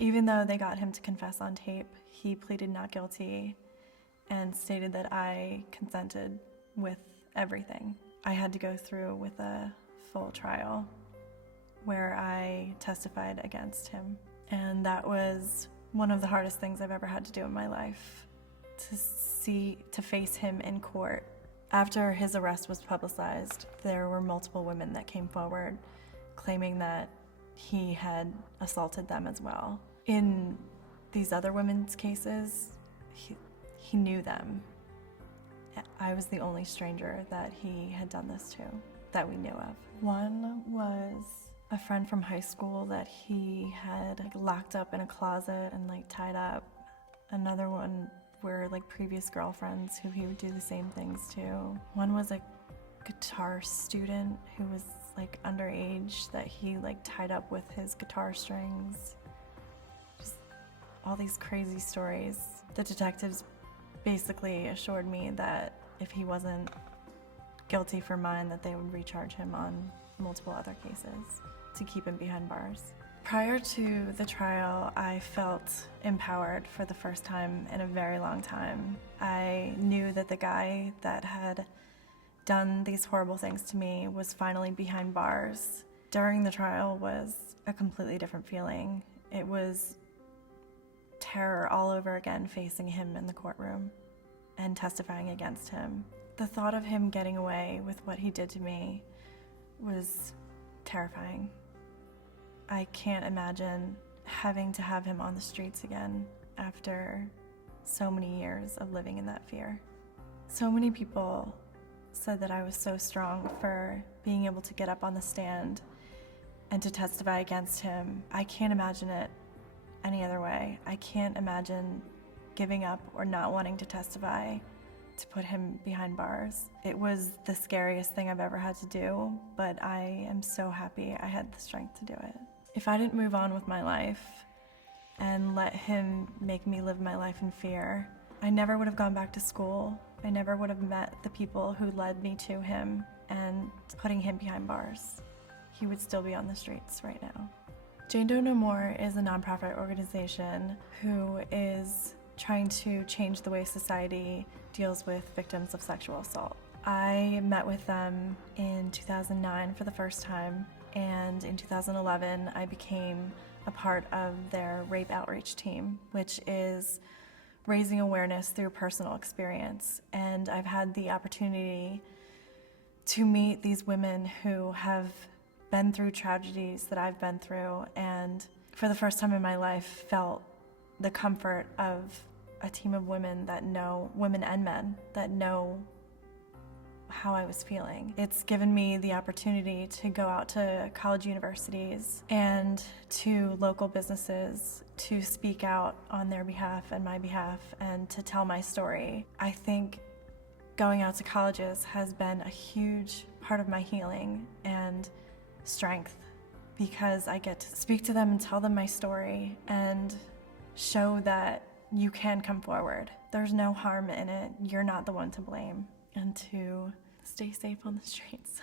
Even though they got him to confess on tape, he pleaded not guilty and stated that I consented with everything. I had to go through with a full trial where I testified against him. And that was one of the hardest things I've ever had to do in my life, to face him in court. After his arrest was publicized, there were multiple women that came forward claiming that he had assaulted them as well. In these other women's cases, he knew them. I was the only stranger that he had done this to, that we knew of. One was a friend from high school that he had locked up in a closet and tied up. Another one were previous girlfriends who he would do the same things to. One was a guitar student who was underage that he tied up with his guitar strings. Just all these crazy stories. The detectives basically assured me that if he wasn't guilty for mine, that they would recharge him on multiple other cases to keep him behind bars. Prior to the trial, I felt empowered for the first time in a very long time. I knew that the guy that had done these horrible things to me was finally behind bars. During the trial was a completely different feeling. It was terror all over again, facing him in the courtroom and testifying against him. The thought of him getting away with what he did to me was terrifying. I can't imagine having to have him on the streets again after so many years of living in that fear. So many people said that I was so strong for being able to get up on the stand and to testify against him. I can't imagine it any other way. I can't imagine giving up or not wanting to testify to put him behind bars. It was the scariest thing I've ever had to do, but I am so happy I had the strength to do it. If I didn't move on with my life and let him make me live my life in fear, I never would have gone back to school. I never would have met the people who led me to him and putting him behind bars. He would still be on the streets right now. Jane Doe No More is a nonprofit organization who is trying to change the way society deals with victims of sexual assault. I met with them in 2009 for the first time, and in 2011 I became a part of their rape outreach team, which is raising awareness through personal experience. And I've had the opportunity to meet these women who have been through tragedies that I've been through, and for the first time in my life felt the comfort of a team of women that know, women and men, that know how I was feeling. It's given me the opportunity to go out to college universities and to local businesses to speak out on their behalf and my behalf and to tell my story. I think going out to colleges has been a huge part of my healing and strength, because I get to speak to them and tell them my story and show that you can come forward. There's no harm in it. You're not the one to blame. And to stay safe on the streets.